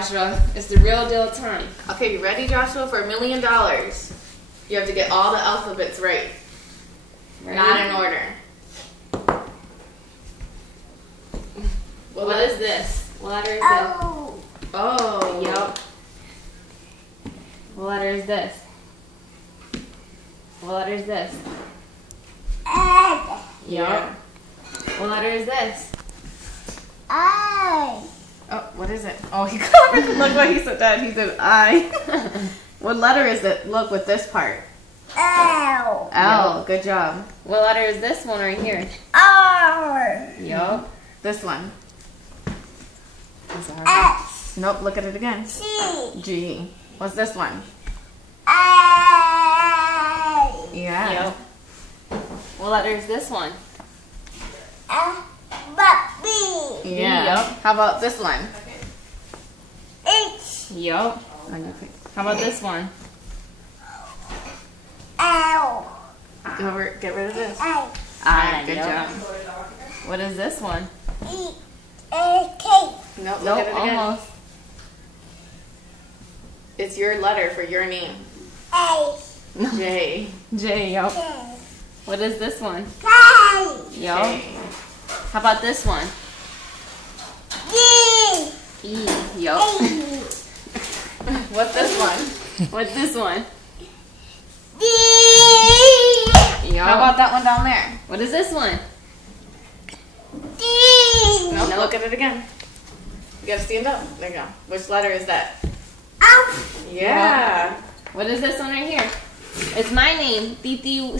Joshua. It's the real deal time. Okay, you ready, Joshua? For $1 million, you have to get all the alphabets right. Ready? Not in order. What is this? What letter is this? Oh. Yup. What letter is this? What letter is this? Yup. What letter is this? Oh, what is it? Oh, he covered it. Look what he said that. He said I. What letter is it? Look with this part. L. L. Good job. What letter is this one right here? R. Yup. This one. S. Nope, look at it again. G. G. What's this one? A. Yeah. Yup. What letter is this one? B. Yeah. Yup. How about this one? H. Yup. How about this one? L. Get rid of this. A. I. Good Yup. job. What is this one? E. A. K. Nope, look Nope, at it again. almost. It's your letter for your name. A. J. J, yup. K. What is this one? K. Yup. J. How about this one? D. E, yup. What's this one? What's this one? D. Yup. How about that one down there? What is this one? D. Nope, Nope. look at it again. You gotta stand up. There you go. Which letter is that? F. Yeah. What is this one right here? It's my name, Titi.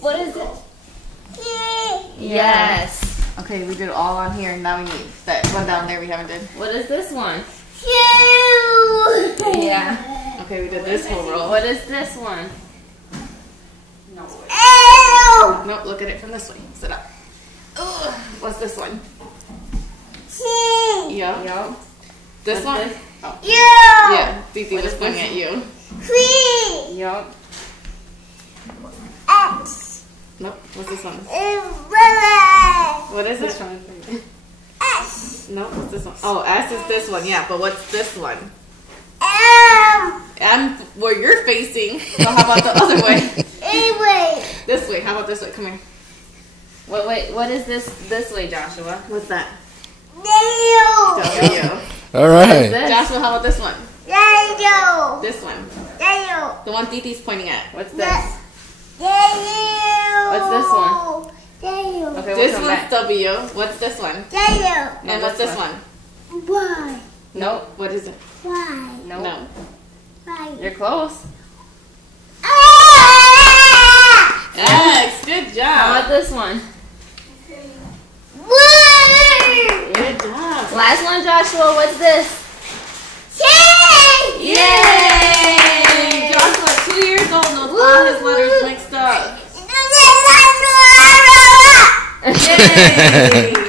What is it? T. Yes. Okay, we did all on here. Now we need that one down there we haven't did. What is this one? Q. Yeah. Okay, we did this whole row. What is this one? L. Nope, look at it from this way. Sit up. Ugh. What's this one? T. Yeah. Yup. This What's one? this? Oh. U. Yeah, Titi What was is pointing this? at you. Q. Yup. X. Nope, what's this one? Y. What is it? S. Nope, what's this one? Oh, S is this one, yeah, but what's this one? M. M, where you're facing. So how about the other way? A. This way. How about this way? Come here. Wait, what is this way, Joshua? What's that? W. W. All right. This? Joshua, how about this one? W. This one. W. The one Titi's pointing at. What's this? What's this one? W. Okay, This we'll come one's back. W. What's this one? W. And what's this one? Y. Nope. What is it? Y. Nope. No. Y. You're close. X. Good How job. about this one? Good job. Last one, Joshua. What's this? Yay! Joshua, 2 years old, knows all his letters mixed up. Yay!